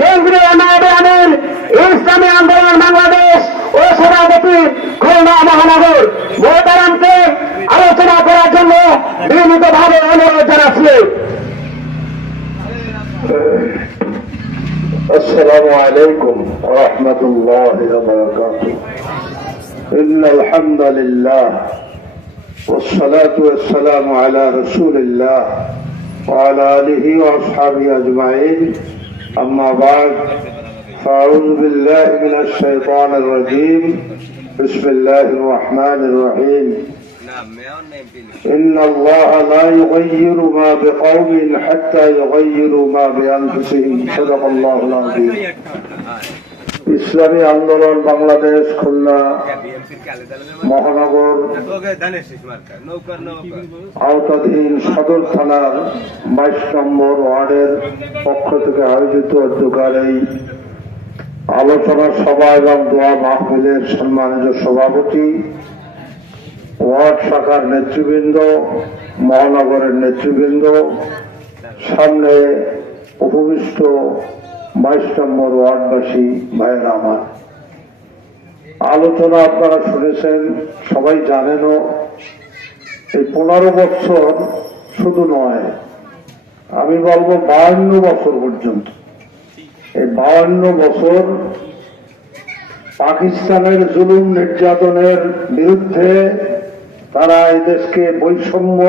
কেন্দ্রীয় নায়বে আমির ইসলামী আন্দোলন বাংলাদেশ ও সভাপতি খুলনা মহানগর মোহতারামকে আলোচনা করার জন্য নিয়মিতভাবে অনুরোধ জানাচ্ছি السلام عليكم ورحمة الله وبركاته إن الحمد لله والصلاة والسلام على رسول الله وعلى آله وأصحابه أجمعين أما بعد فأعوذ بالله من الشيطان الرجيم. بسم الله الرحمن الرحيم. إن الله لا يغير ما بقوم حتى يغيروا ما بأنفسهم. صدق الله العظيم. ইসলামী আন্দোলন, বাংলাদেশ, খুলনা, মহানগর, আওতাধীন সদর থানার বাইশ নম্বর ওয়ার্ডের পক্ষ থেকে আয়োজিত অধ্যকার এই আলোচনা সভা এবং দোয়া মাহফিলের সম্মানিত সভাপতি, ওয়ার্ড শাখার নেতৃবৃন্দ, মহানগরের নেতৃবৃন্দ, সামনে উপবিষ্ট বাইশ নম্বর ওয়ার্ডবাসী ভাইয়েরা আমার। আলোচনা আপনারা শুনেছেন, সবাই জানেনও। এই পনেরো বছর শুধু নয়, আমি বলব বাহান্ন বছর পর্যন্ত। এই বাহান্ন বছর পাকিস্তানের জুলুম নির্যাতনের বিরুদ্ধে তারা এই দেশকে বৈষম্য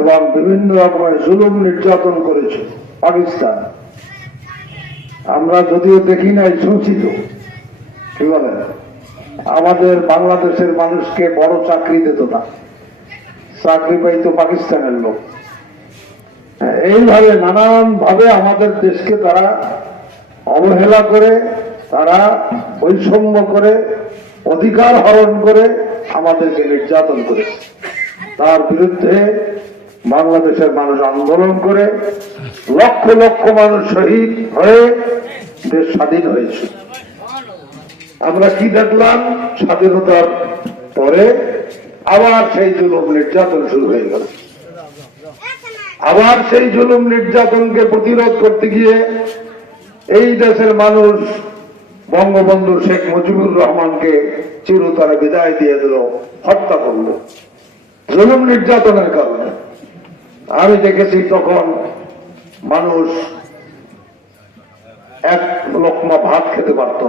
এবং বিভিন্ন রকমের জুলুম নির্যাতন করেছে, পাকিস্তান। আমরা যদিও দেখি নাই সূচিত কি বলেন? আমাদের বাংলাদেশের মানুষকে বড় চাকরি দিত না। চাকরি পাইতো পাকিস্তানের লোক। এইভাবে নানান ভাবে আমাদের দেশকে তারা অবহেলা করে, তারা বৈষম্য করে, অধিকার হরণ করে আমাদেরকে নির্যাতন করেছে। তার বিরুদ্ধে বাংলাদেশের মানুষ আন্দোলন করে, লক্ষ লক্ষ মানুষ শহীদ হয়ে দেশ স্বাধীন হয়েছে। আমরা কি দেখলাম? স্বাধীনতার পরে আবার সেই জুলুম নির্যাতন শুরু হয়ে গেল। আবার সেই জুলুম নির্যাতনকে প্রতিরোধ করতে গিয়ে এই দেশের মানুষ বঙ্গবন্ধু শেখ মুজিবুর রহমানকে চিরতরে বিদায় দিয়ে দিল, হত্যা করল। জুলুম নির্যাতনের কারণে। আমি দেখেছি তখন মানুষ এক লোকমা ভাত খেতে পারত।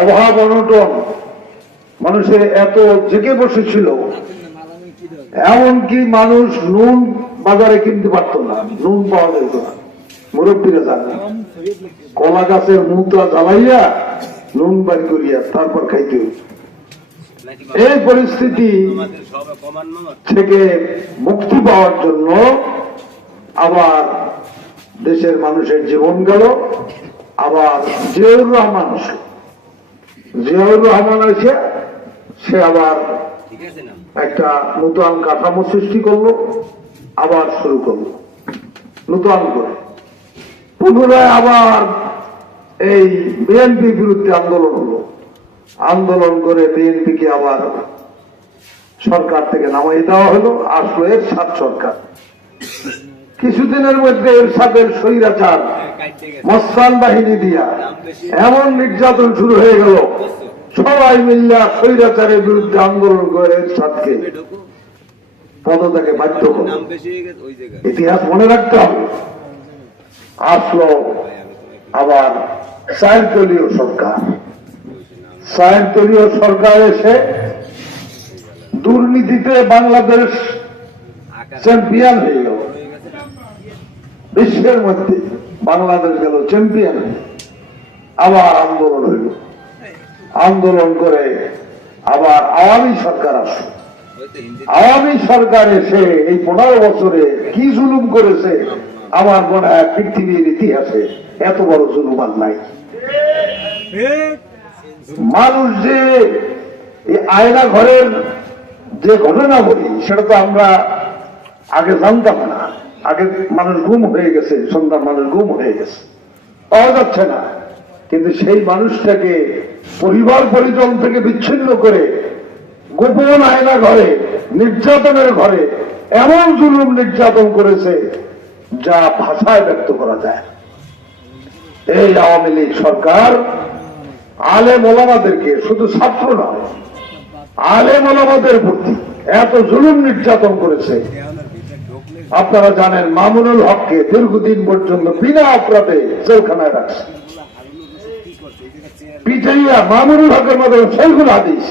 অভাব অনটন। মানুষের এত জেগে বসেছিল। এমনকি মানুষ নুন বাজারে কিনতে পারত না। নুন পাওয়া যেত না। মুরব্বীরা জানে। কলা গাছের মুখটা জ্বালাইয়া নুন বাড়ি করিয়া তারপর খাইতে হইত। এই পরিস্থিতি থেকে মুক্তি পাওয়ার জন্য আবার দেশের মানুষের জীবন গেল, আবার জিয়াউর রহমান জিয়াউর রহমান এসে সে আবার একটা নূতন কাঠামো সৃষ্টি করল, আবার শুরু করল, নূতন করে। পুনরায় আবার এই বিএনপির বিরুদ্ধে আন্দোলন হলো। আন্দোলন করে বিএনপিকে আবার সরকার থেকে নামাই দেওয়া হলো, আসলো এর সাত সরকার। কিছুদিনের মধ্যে এর সাথের স্বৈরাচার মস্তান বাহিনী দিয়া এমন নির্যাতন শুরু হয়ে গেল। সবাই মিল্লা স্বৈরাচারের বিরুদ্ধে আন্দোলন করে এর সাথে পদত্যাগে বাধ্য করল ইতিহাস মনে রাখতে হবে। আসলো আবার সায়ন্তলীয় সরকার। সায়ন্তলীয় সরকার এসে দুর্নীতিতে বাংলাদেশ চ্যাম্পিয়ন হয়ে গেল। বিশ্বের মধ্যে বাংলাদেশ গেল চ্যাম্পিয়ন আবার আন্দোলন হইল। আন্দোলন করে আবার আওয়ামী সরকার আসলো আওয়ামী সরকার এসে এই পনেরো বছরে কি জুলুম করেছে, আমার মনে হয় পৃথিবীর ইতিহাসে এত বড় জুলুম আর নাই। মানুষ যে এই আয়না ঘরের যে ঘটনা বলি, সেটা তো আমরা আগে জানতাম না। আগে মানুষ গুম হয়ে গেছে, সন্তান মানুষ গুম হয়ে গেছে। পাওয়া যাচ্ছে না। কিন্তু সেই মানুষটাকে পরিবার পরিজন থেকে বিচ্ছিন্ন করে গোপন আয়না ঘরে, নির্যাতনের ঘরে, এমন জুলুম নির্যাতন করেছে যা ভাষায় ব্যক্ত করা যায়। এই আওয়ামী লীগ সরকার আলেম ওলামাদেরকে শুধু ছাত্র নয় আলেম ওলামাদের প্রতি এত জুলুম নির্যাতন করেছে। আপনারা জানেন, মামুনুল হককে দীর্ঘদিন পর্যন্ত বিনা অপরাধে জেলখানায় রাখছে। পিঠাইয়া মামুনুল হকের মধ্যে শৈখুল হাদিস,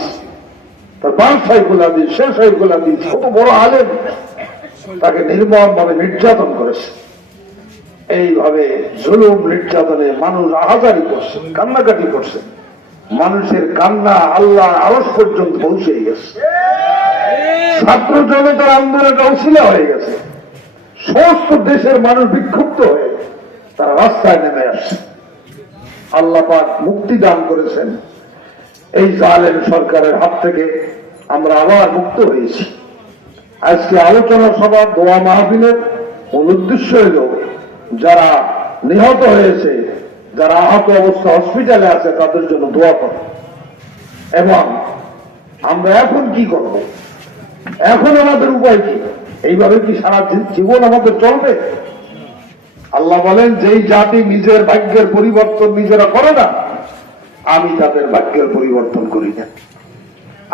তার বাপ সাইকুল হাদিস, সে সাইকুল হাদিস কত বড় আলেম, তাকে নির্মম ভাবে নির্যাতন করেছে। এইভাবে জুলুম, নির্যাতনে মানুষ আহাজারি করছে, কান্নাকাটি করছে। মানুষের কান্না আল্লাহ আরস পর্যন্ত পৌঁছে গেছে। ছাত্র জনতার আন্দোলনটা উশিলা হয়ে গেছে। সমস্ত দেশের মানুষ বিক্ষুব্ধ হয়ে তারা রাস্তায় নেমে আসছে। আল্লাহ পাক মুক্তি দান করেছেন। এই জালেম সরকারের হাত থেকে আমরা আবার মুক্ত হয়েছি। আজকে আলোচনা সভা দোয়া মাহফিলের মূল উদ্দেশ্য হইল যারা নিহত হয়েছে, যারা আহত অবস্থা হসপিটালে আছে, তাদের জন্য দোয়া করে। এবং আমরা এখন কি করব? এখন আমাদের উপায় কি? এইভাবে কি সারা জীবন আমাদের চলবে? আল্লাহ বলেন, যেই জাতি নিজের ভাগ্যের পরিবর্তন নিজেরা করে না, আমি তাদের ভাগ্যের পরিবর্তন করি না।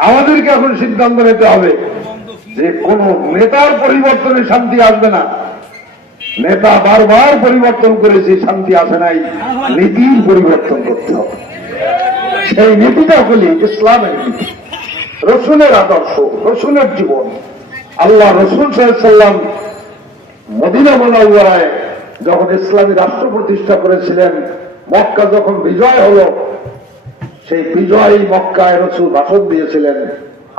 আমাদেরকে এখন সিদ্ধান্ত নিতে হবে যে কোন নেতার পরিবর্তনে শান্তি আসবে না। নেতা বারবার পরিবর্তন করেছে, শান্তি আসে নাই, নীতির পরিবর্তন করতে হবে। সেই নীতিটা হলি ইসলামের নীতি রসুলের আদর্শ রসুলের জীবন। আল্লাহ রসুল সাল্লাম মদিনা মোনাওয়ারায় যখন ইসলামী রাষ্ট্র প্রতিষ্ঠা করেছিলেন, মক্কা যখন বিজয় হলো, সেই বিজয় মক্কায় রসুল ভাষণ দিয়েছিলেন,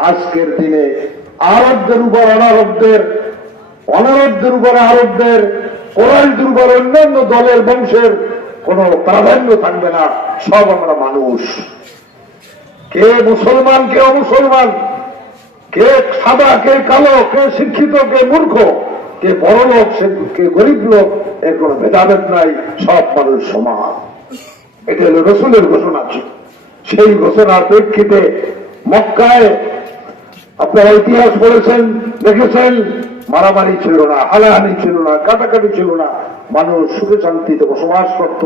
আজকের দিনে আরবদের উপর অনারবদের অনারবদের উপর আরবদের কোরআনদের উপর অন্যান্য দলের বংশের কোন প্রাধান্য থাকবে না। সব আমরা মানুষ। কে মুসলমান, কে অমুসলমান, কে সাদা, কে কালো, কে শিক্ষিত, কে মূর্খ, কে বড় লোক, সে- কে গরিব লোক, এর কোনো ভেদাভেদ নাই। সব মানুষ সমান। এটা হলো রসুলের ঘোষণা ছিল সেই ঘোষণার প্রেক্ষিতে মক্কায় আপনারা ইতিহাস পড়েছেন, দেখেছেন মারামারি ছিল না হানাহানি ছিল না, কাটাকাটি ছিল না। মানুষ সুখে শান্তিতে বসবাস করত।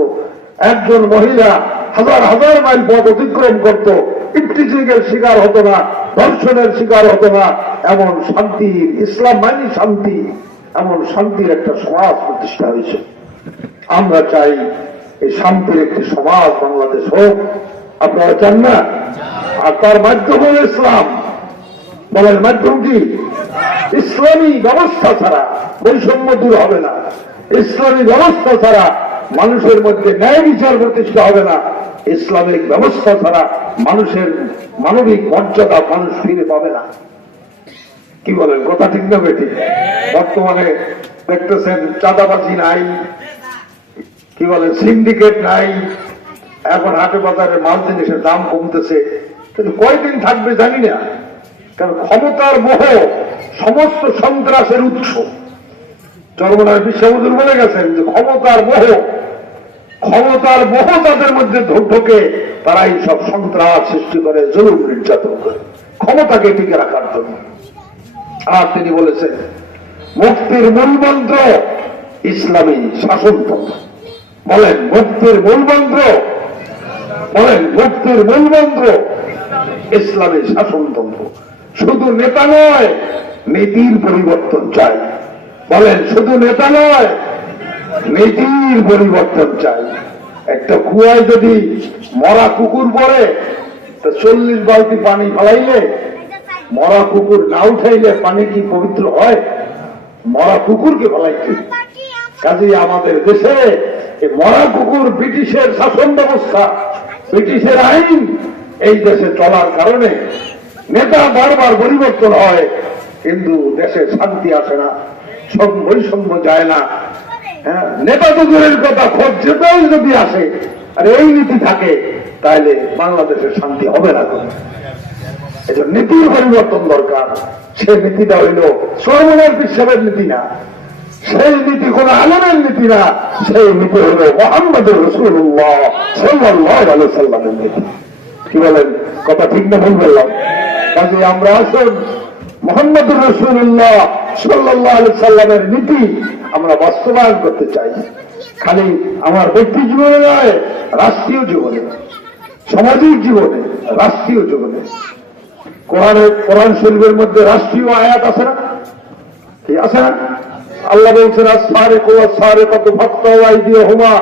একজন মহিলা হাজার হাজার মাইল পথ অতিক্রম করত। ইফটিজিংয়ের শিকার হতো না, ধর্ষণের শিকার হতো না। এমন শান্তির ইসলাম মানি শান্তি, এমন শান্তির একটা সমাজ প্রতিষ্ঠা হয়েছে। আমরা চাই এই শান্তির একটি সমাজ বাংলাদেশ হোক। আপনারা চান না? আর তার মাধ্যম হল ইসলাম বলেন মাধ্যম কি? ইসলামী ব্যবস্থা ছাড়া বৈষম্য দূর হবে না। ইসলামী ব্যবস্থা ছাড়া মানুষের মধ্যে ন্যায় বিচার প্রতিষ্ঠা হবে না। ইসলামিক ব্যবস্থা ছাড়া মানুষের মানবিক মর্যাদা মানুষ ফিরে পাবে না। কি বলেন, কথা ঠিক না বেটি বর্তমানে দেখতেছেন চাঁদাবাজি নাই, কি বলে সিন্ডিকেট নাই, এখন হাটে বাজারে মাল জিনিসের দাম কমতেছে। কিন্তু কয়দিন থাকবে জানি না। কারণ ক্ষমতার মোহ সমস্ত সন্ত্রাসের উৎস। চরমনায় বিশ্ববুদুর বলে গেছেন যে ক্ষমতার মোহ ক্ষমতার মোহ তাদের মধ্যে ঢোকে, তারাই সব সন্ত্রাস সৃষ্টি করে জরুর নির্যাতন করে। ক্ষমতাকে টিকে রাখার জন্য। আর তিনি বলেছেন, মুক্তির মূল মন্ত্র ইসলামী শাসনতন্ত্র বলেন, মুক্তির মূল মন্ত্র? বলেন, মুক্তির মূল মন্ত্র ইসলামী শাসনতন্ত্র। শুধু নেতা নয়, নীতির পরিবর্তন চাই। বলেন, শুধু নেতা নয়, নীতির পরিবর্তন চাই। একটা কুয়ায় যদি মরা কুকুর পড়ে, তা চল্লিশ বালতি পানি ফেলাইলে, মরা কুকুর না উঠাইলে পানি কি পবিত্র হয়? মরা কুকুরকে ফেলাইতে। কাজে আমাদের দেশে মরা কুকুর ব্রিটিশের শাসন ব্যবস্থা, ব্রিটিশের আইন এই দেশে চলার কারণে নেতা বারবার পরিবর্তন হয়। কিন্তু দেশে শান্তি আসে না সব বৈষম্য যায় না। হ্যাঁ, নেতা তো দূরের কথা খোঁজ যেটাও যদি আসে আর এই নীতি থাকে তাহলে বাংলাদেশের শান্তি হবে না এই নীতির পরিবর্তন দরকার। সে নীতিটা হইল সর্বনার বিশ্বের নীতি না। সেই নীতি কোন আলমের নীতি না। সেই নীতি হইল মোহাম্মদ রসুল্লাহ সাল্লাহ আলু সাল্লামের নীতি। কি বলেন? কথা ঠিক না ভুল বললাম? কাজে আমরা আসুন মোহাম্মদ রসুল্লাহ সাল্লাহ আলু সাল্লামের নীতি আমরা বাস্তবায়ন করতে চাই। খালি আমার ব্যক্তি জীবনে নয়, রাষ্ট্রীয় জীবনে সামাজিক জীবনে, রাষ্ট্রীয় জীবনে। কোরআনের কোরআন শরীফের মধ্যে রাষ্ট্রীয় আয়াত আছে না? কি আছে না? আল্লাহ বলছেন সারে কো সারে কত ভক্ত ওয়াই দিয়ে হুমা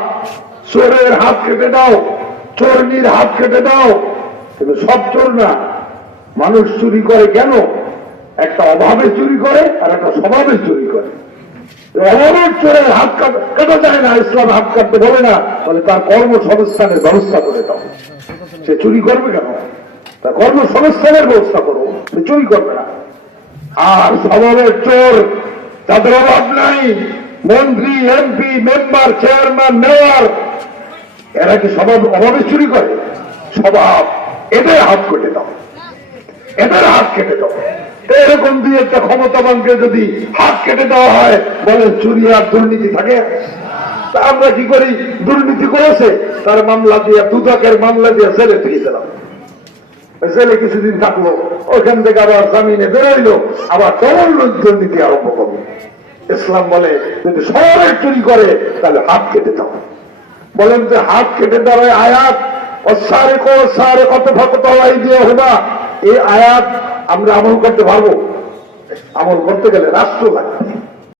চোরের হাত কেটে দাও চোরনির হাত কেটে দাও, কিন্তু সব চোর না। মানুষ চুরি করে কেন? একটা অভাবে চুরি করে আর একটা স্বভাবে চুরি করে। অভাবের চোরের হাত কাটা যায় না, ইসলাম হাত কাটতে বলে না বলে তার কর্মসংস্থানের ব্যবস্থা করে দাও। সে চুরি করবে কেন? তার কর্মসংস্থানের ব্যবস্থা করো, সে চুরি করবে না। আর স্বভাবের চোর, তাদের অভাব নাই। মন্ত্রী, এমপি, মেম্বার, চেয়ারম্যান, মেয়র, এরা কি স্বভাব অভাবে চুরি করে? স্বভাব এদের হাত কেটে দাও। এদের হাত কেটে দাও। এরকম দিয়ে একটা ক্ষমতাবানকে যদি হাত কেটে দেওয়া হয়, বলে চুরি আর দুর্নীতি থাকে? আমরা কি করি? দুর্নীতি করেছে, তার মামলা দিয়ে, দুদকের মামলা দিয়ে ছেলে থেকে দিলাম জেলে কিছুদিন থাকল, ওখান থেকে আবার জামিনে বেরোইলো, আবার ডবল দুর্নীতি আরম্ভ করল। ইসলাম বলে, যদি শহরে চুরি করে, তাহলে হাত কেটে দাও। বলেন যে হাত কেটে দেওয়া আয়াত ও সারে কো সারে কত ভক্ত দিয়ে হোনা এই আয়াত আমরা আমল করতে পারব। আমল করতে গেলে রাষ্ট্র লাগবে।